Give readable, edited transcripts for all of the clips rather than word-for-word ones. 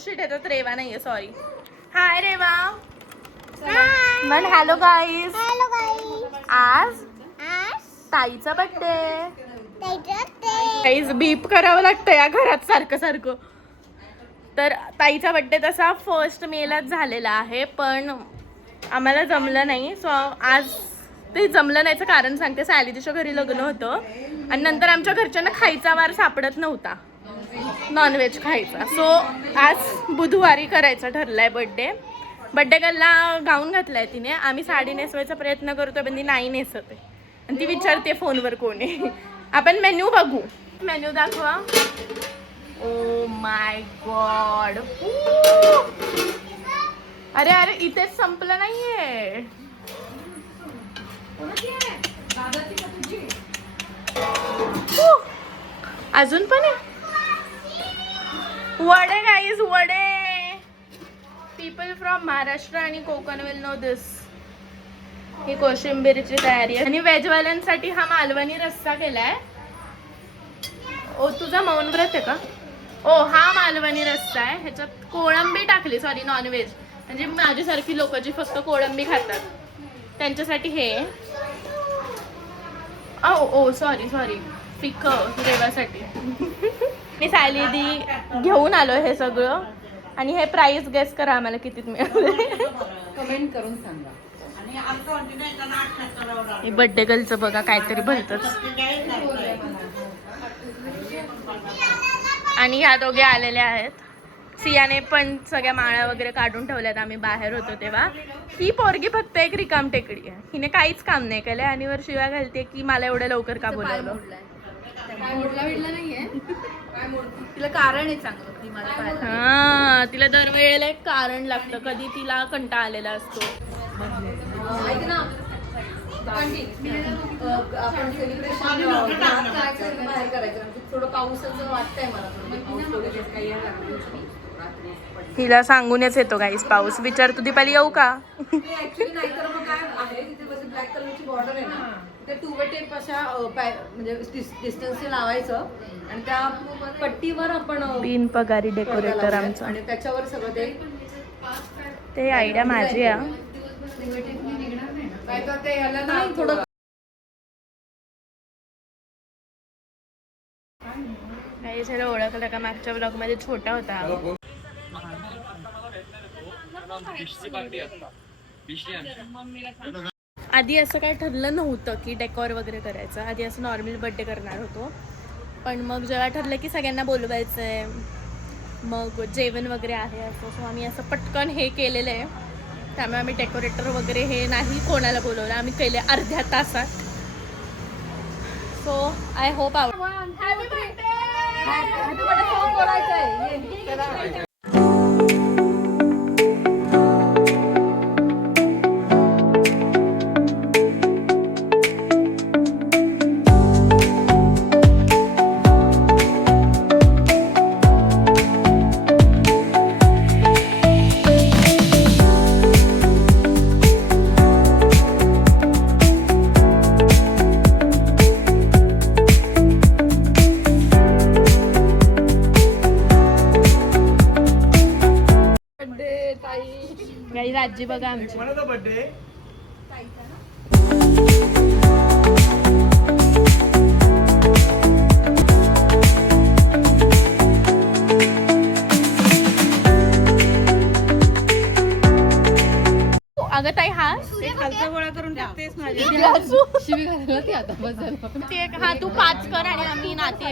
Shit येतात. रेवा नाहीये, sorry. हाय रेवा. मन हॅलो गाईज. आज ताईचा बर्थडे. गाईज बीप करावं लागतं या घरात सारखं सारखं. तर ताईचा बर्थडे तसा 1 मेलाच झालेला आहे, पण आम्हाला जमलं नाही. सो आज ते जमलं नाहीचं कारण सांगते. सायलीच्या घरी लग्न होतं आणि नंतर आमच्या घरच्यांना खायचा वार सापडत नव्हता, नॉनव्हेज खायचा. सो आज बुधवारी करायचा ठरलाय बर्थडे. बर्थडे गर्लला गाऊन घातलाय तिने. आम्ही साडी नेसवायचा प्रयत्न करतोय पण ती नाही नेसत आहे आणि ती विचारते फोनवर कोण आहे. आपण मेन्यू बघू. मेन्यू दाखवा. Oh my God. अरे अरे इथेच संपलं नाहीये. अजून पण आहे. वडे गाईज, वडे. पीपल फ्रॉम महाराष्ट्र आणि कोकण विल नो दिस. ही कोशिंबीरची तयारी आहे. आणि व्हेजवाल्यांसाठी हा मालवणी रस्सा केलाय. ओ तुझा मौन व्रत आहे का? ओ हा मालवणी रस्सा आहे. ह्याच्यात कोळंबी टाकली. Sorry, non veg. म्हणजे माझ्यासारखी लोक जी फक्त कोळंबी खातात त्यांच्यासाठी हे. ओ सॉरी फिक रेवासाठी. मी सायलीदी घेऊन आलो हे सगळं. आणि हे प्राइस गेस करा आम्हाला कितीत मिळाले. कमेंट करून सांगा. हे बर्थडे गर्लचं बघा काहीतरी भलतंच. आणि ह्या दोघे आलेल्या आहेत. सियाने पण सगळ्या माळा वगैरे काढून ठेवल्यात. आम्ही बाहेर होतो तेव्हा. ही पोरगी फक्त एक रिकाम टेकडी आहे. हिने काहीच काम नाही केलंय आणि वर शिव्या घालते की मला एवढं लवकर का बोलवलं. तिला कारण आहे चांगलं. हा, तिला दरवेळेला एक कारण लागतं. कधी तिला कंटाळा आलेला असतो. ऐक ना, आपण सेलिब्रेशन बाहेर करायचं. थोडं पावसाचं वाटतंय मला. हिला सांगूनच येतो गाईस पाऊस. विचार तू दीपाली येऊ का? ऍक्च्युली नाही तर मग काय आहे तिथे ब्लॅक कलरची बॉर्डर आहे ना, ते 2 वे टेप अशा म्हणजे डिस्टन्स लावायचं आणि त्या पट्टीवर आपण बिन पगारी डेकोरेटर आमचा. आणि त्याच्यावर सगळं ते आयडिया माझी आहे. काय तर ते ह्याला ना थोडं काही सगळं ओळखलं का मागच्या ब्लॉग मध्ये छोटा होता. आधी असं काय ठरलं नव्हतं की डेकोर वगैरे करायचं. आधी असं नॉर्मल बर्थडे करणार होतो. पण मग जेव्हा ठरलं की सगळ्यांना बोलवायचं आहे, मग जेवण वगैरे आहे असं, सो आम्ही असं पटकन हे केलेलं आहे. त्यामुळे आम्ही डेकोरेटर वगैरे हे नाही कोणाला बोलवलं. आम्ही केले अर्ध्या तासात. सो आय होप आजी बघा आमची. अगं ताई हा खालचा गोळा करून टाकतेस माझ्या शिवी घालायला ती आता बस झालं. ते हा तू 5 कर आणि आम्ही नाते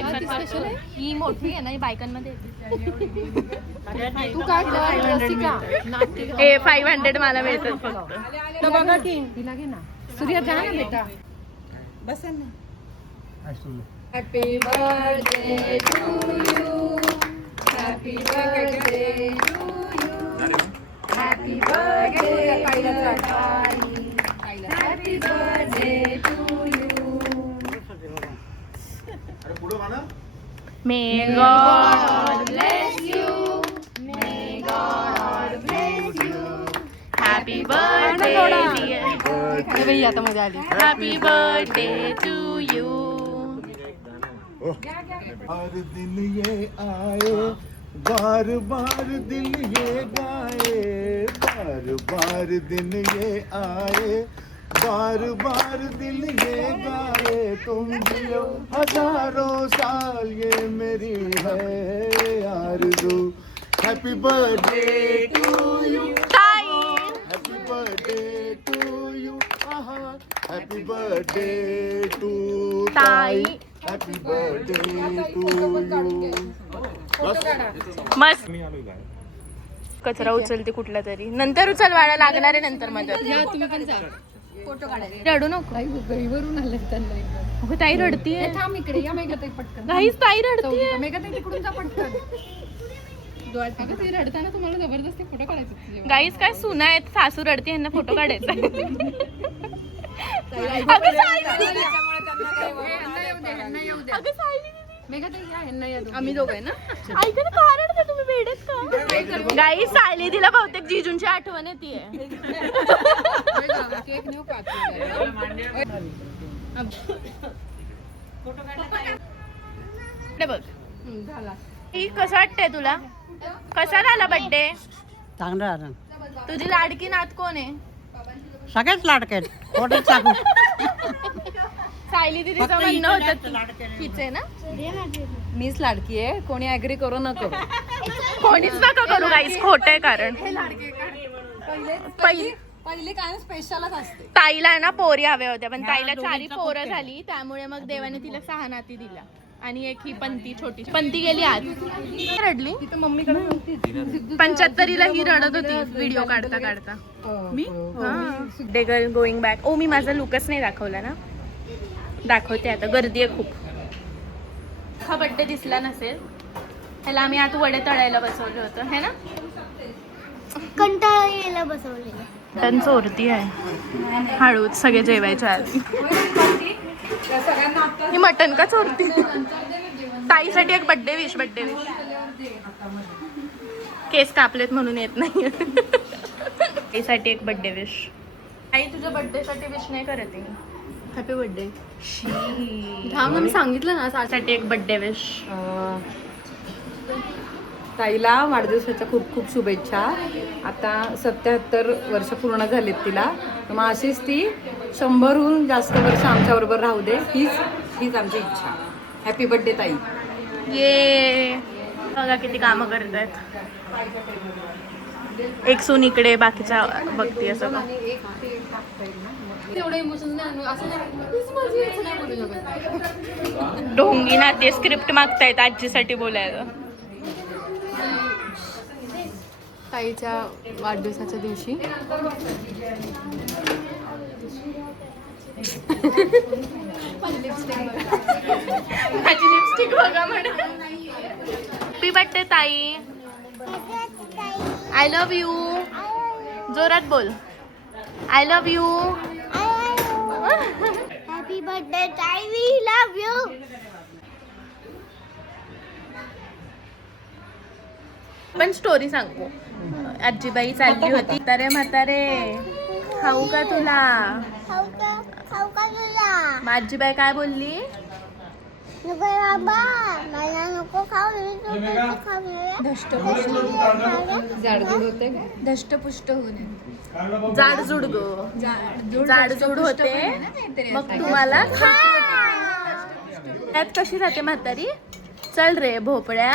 ही मोठी आहे ना, ही बायकांमध्ये तू काय ए 500 मला मिळतात फक्त. तर बघा की तिला घे ना. सूर्या जा ना बेटा, बस ना. Happy birthday to you, happy birthday to you, happy birthday happy birthday to you. May God bless you. May God bless you. Happy birthday dear. बाई आता मध्ये आली. Happy birthday to you. हर दिन ये आए बार बार दिल ये गाए, बार बार दिन ये आए, बार बार दिल ये गाए, तुम जियो हजारों साल ये मेरी है आरज़ू। हैप्पी बर्थडे टू यू ताई, happy birthday to you, happy birthday to ताई, हैप्पी बर्थडे टू यू। मस्त. कचरा उचलते कुठला तरी, नंतर उचलवायला लागणार आहे, नंतर मदत. फोटो काढायचे. रडू नको. घरीवरून आले त्यांना एकदम. अगं ताई रडतीये. थांब इकडे या, मेघाताई पटकन. काहीच ताई रडतीये. मेघाताई तिकडून जा पटकन. अगं ती रडताना तुम्हाला जबरदस्ती फोटो काढायचे. गाईस काय सुना आहेत, सासू रडते, यांना फोटो काढायचा. अगं सायली आम्ही दोघं आहे ना. ऐका ना, का रडता तुम्ही, वेडेत का? गाईस सायली तिला बहुतेक जीजूंची आठवण येते. केक नेऊ का? बघ झाला. ही कसं वाटतंय तुला? कसा झाला बर्थडे? चांगलं झालं. तुझी लाडकी नात कोण आहे? सगळेच लाडके आहेत. कोणीच सांगू. सायली दिदीचं म्हणणं होतं तिचे ना, मीच लाडकी आहे, कोणी ऍग्री करू नको. कोणीच नका करू गाईस, खोट आहे. कारण पहिली काय स्पेशलच असते. ताईला ना पोरी हव्या होत्या, पण ताईला 4 पोरं झाली, त्यामुळे मग देवाने तिला 6 नाती दिला. आणि एक ही पंती, छोटी पंती गेली आज. रडली तिथं मम्मीकडे नव्हती. 75ला ही रडत होती व्हिडिओ काढता काढता. मी डे गर्ल गोईंग बॅक. ओ, मी माझा लुकच नाही दाखवला ना, दाखवते आता. गर्दी आहे खूप. हा बड्डे दिसला नसेल, ह्याला आम्ही आत वडे तळायला बसवलं होतं, है ना? कंटाळा यायला बसवलेलं. टन चोरती आहे हळूच, सगळे जेवायच्या आधी. ही मटन का चोरती? ताईसाठी एक बड्डे विश. केस कापलेत म्हणून येत नाही. ताईसाठी एक बड्डे विश. आई तुझ्या बड्डे साठी विश नाही करत आहे. Happy birthday. थांब, मी सांगितलं ना, साठी एक बड्डे विश. ताईला वाढदिवसाच्या खूप खूप शुभेच्छा. आता 77 वर्ष पूर्ण झालीत तिला, तर मग अशीच ती 100हून जास्त वर्ष आमच्याबरोबर राहू दे, हीच आमची इच्छा. हॅपी बर्थडे ताई. ये बघा किती कामं करत आहेत. एक सून इकडे, बाकीच्या बघते असं का. ढोंगी ना, ते स्क्रिप्ट मागतायत आजीसाठी बोलायला. ताईच्या वाढदिवसाच्या दिवशी माझी लिपस्टिक बघा म्हणे. हॅपी बर्थडे ताई. I love you. जोरात बोल. I love you. Happy birthday ताई, वी लव्ह यू. पण स्टोरी सांगू. आजीबाई चालली होती. म्हातारे खाऊ का तुला? खाऊ का तुला? मग आजीबाई काय बोलली? नको बाबा, मला नको खाऊ. जाडजूड होते. धष्टपुष्ट होणे. जाडजूड गो, जाडजूड होते, मग तुम्हाला त्यात कशी राहते म्हातारी? चल रे भोपळ्या.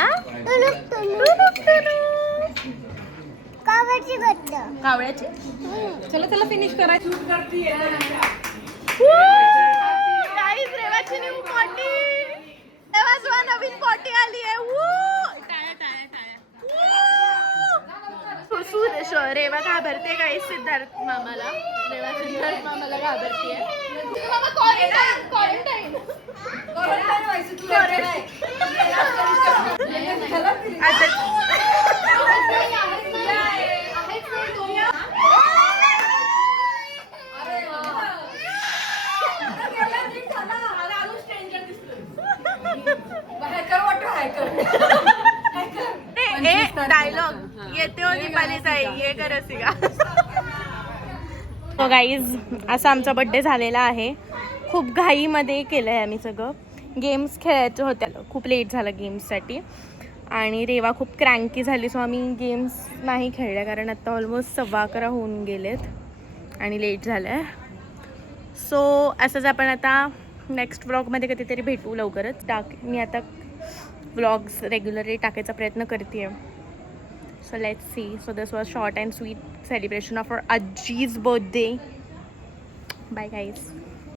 कावळ्याची घट्ट. कावळ्याची. चला फिनिश करायची. रेवाची न्यू पॉटी. रेवाजवा नवीन पॉटी आली आहे. रेवा घाबरते गाईस सिद्धार्थ मामाला. रेवा सिद्धार्थ मामाला घाबरते. डायलॉग येते हो दीपाली ताई, ये करसी का. तो गाईज असा आमचा बड्डे झालेला आहे. खूप घाईमध्ये केलं आहे आम्ही सगळं. गेम्स खेळायचे होत्या, खूप लेट झालं गेम्ससाठी. आणि रेवा खूप क्रँकी झाली, सो आम्ही गेम्स नाही खेळल्या कारण आता ऑलमोस्ट 11:15 होऊन गेलेत आणि लेट झालं आहे. सो असंच आपण आता नेक्स्ट व्लॉगमध्ये कधीतरी भेटू लवकरच. मी आता व्लॉग्स रेग्युलरली टाकायचा प्रयत्न करते आहे. So let's see. So this was short and sweet celebration of our आजीज बर्थडे. Bye guys.